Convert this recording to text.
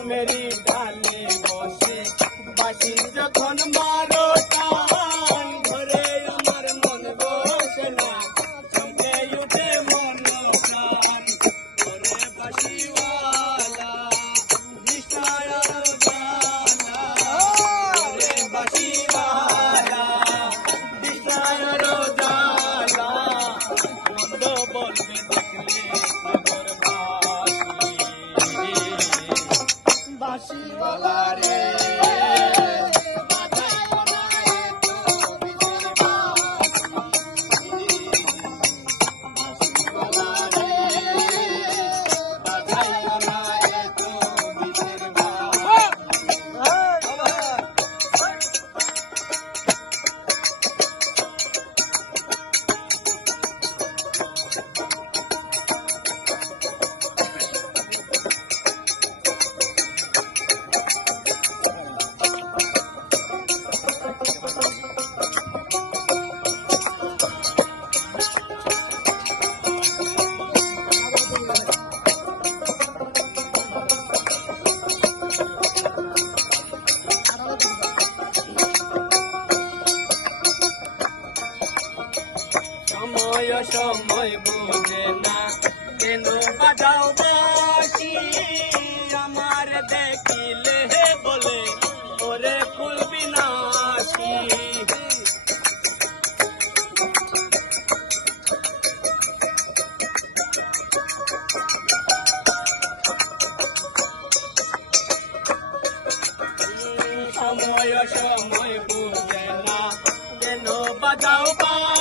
मेरी डाल সময় বোঝে না। কেন বাজাও বাসি আমার দেখিলে বলে, ওরে ফুল বিনাশি। সময় সময় বুঝে না। কেন বাজাও বাসি